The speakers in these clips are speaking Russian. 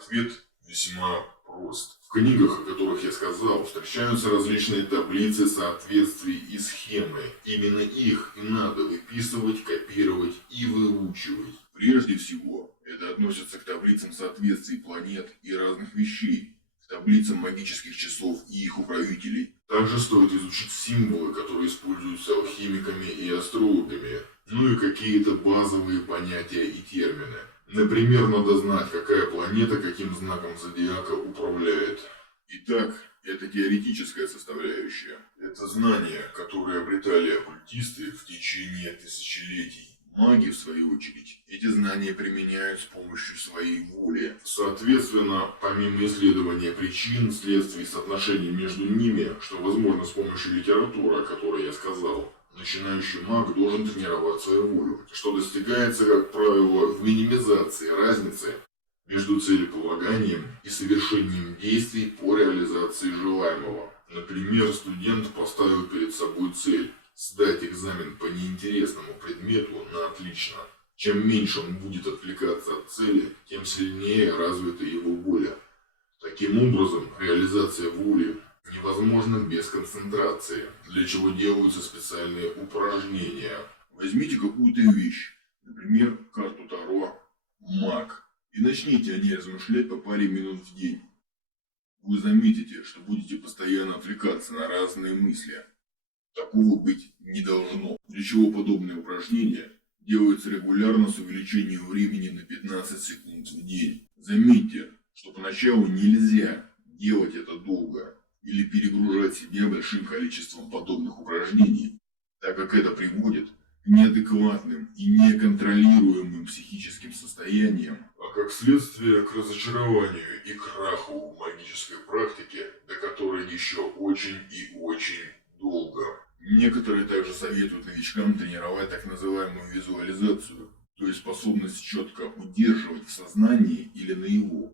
Ответ весьма прост. В книгах, о которых я сказал, встречаются различные таблицы соответствий и схемы. Именно их и надо выписывать, копировать и выучивать. Прежде всего, это относится к таблицам соответствий планет и разных вещей, к таблицам магических часов и их управителей. Также стоит изучить символы, которые используются алхимиками и астрологами, ну и какие-то базовые понятия и термины. Например, надо знать, какая планета каким знаком зодиака управляет. Итак, это теоретическая составляющая. Это знания, которые обретали оккультисты в течение тысячелетий. Маги, в свою очередь, эти знания применяют с помощью своей воли. Соответственно, помимо исследования причин, следствий и соотношений между ними, что возможно с помощью литературы, о которой я сказал, начинающий маг должен тренировать свою волю, что достигается, как правило, в минимизации разницы между целеполаганием и совершением действий по реализации желаемого. Например, студент поставил перед собой цель сдать экзамен по неинтересному предмету на отлично. Чем меньше он будет отвлекаться от цели, тем сильнее развита его воля. Таким образом, реализация воли невозможно без концентрации, для чего делаются специальные упражнения. Возьмите какую-то вещь, например, карту Таро «Маг», и начните о ней размышлять по паре минут в день. Вы заметите, что будете постоянно отвлекаться на разные мысли. Такого быть не должно, для чего подобные упражнения делаются регулярно с увеличением времени на 15 секунд в день. Заметьте, что поначалу нельзя делать это долго или перегружать себя большим количеством подобных упражнений, так как это приводит к неадекватным и неконтролируемым психическим состояниям, а как следствие к разочарованию и краху магической практики, до которой еще очень и очень долго. Некоторые также советуют новичкам тренировать так называемую визуализацию, то есть способность четко удерживать в сознании или наяву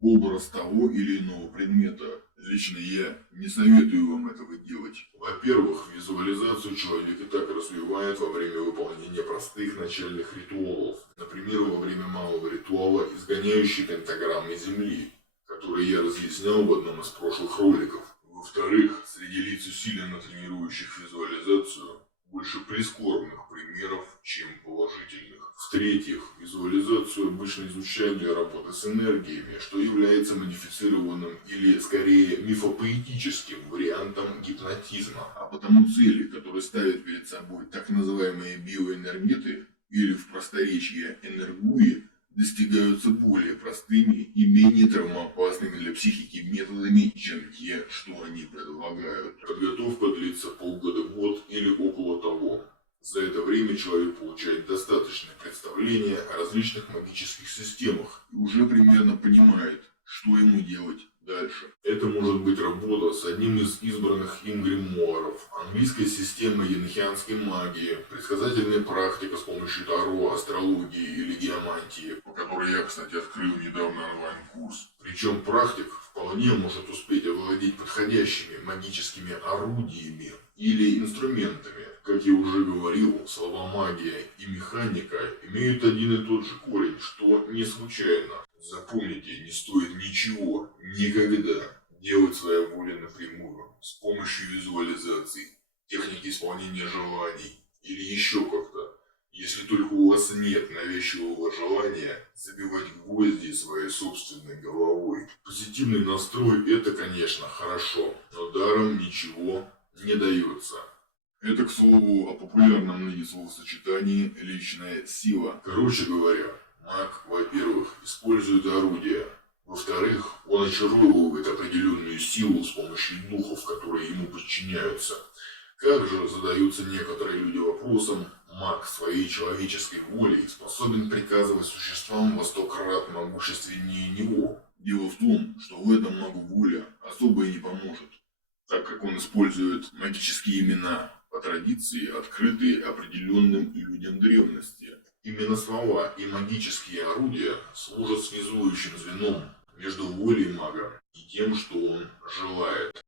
образ того или иного предмета. Лично я не советую вам этого делать. Во-первых, визуализацию человек и так развивает во время выполнения простых начальных ритуалов. Например, во время малого ритуала, изгоняющей пентаграммы Земли, который я разъяснял в одном из прошлых роликов. Во-вторых, среди лиц, усиленно тренирующих визуализацию, больше прискорбных примеров, чем положительных. В-третьих, визуализацию обычно изучают для работы с энергиями, что является модифицированным или скорее мифопоэтическим вариантом гипнотизма. А потому цели, которые ставят перед собой так называемые биоэнергеты, или в просторечии энергуи, достигаются более простыми и менее травмоопасными для психики методами, чем те, что они предлагают. Подготовка длится полгода-год или около того. За это время человек получает достаточное представление о различных магических системах и уже примерно понимает, что ему делать дальше. Это может быть работа с одним из избранных им гримуаров, английская система енохианской магии, предсказательная практика с помощью Таро, астрологии или геомантии, по которой я, кстати, открыл недавно онлайн-курс. Причем практик вполне может успеть овладеть подходящими магическими орудиями или инструментами. Как я уже говорил, слова магия и механика имеют один и тот же корень, что не случайно. Запомните, не стоит ничего, никогда делать своя воля напрямую, с помощью визуализаций, техники исполнения желаний или еще как-то, если только у вас нет навязчивого желания забивать гвозди своей собственной головой. Позитивный настрой — это, конечно, хорошо, но даром ничего не дается. Это, к слову, о популярном ныне словосочетании «личная сила». Короче говоря, маг, во-первых, использует орудия. Во-вторых, он очаровывает определенную силу с помощью духов, которые ему подчиняются. Как же, задаются некоторые люди вопросом, маг своей человеческой волей способен приказывать существам во 100 крат могущественнее него? Дело в том, что в этом магу воля особо и не поможет, так как он использует магические имена, по традиции открытые определенным людям древности. Именно слова и магические орудия служат связующим звеном между волей мага и тем, что он желает.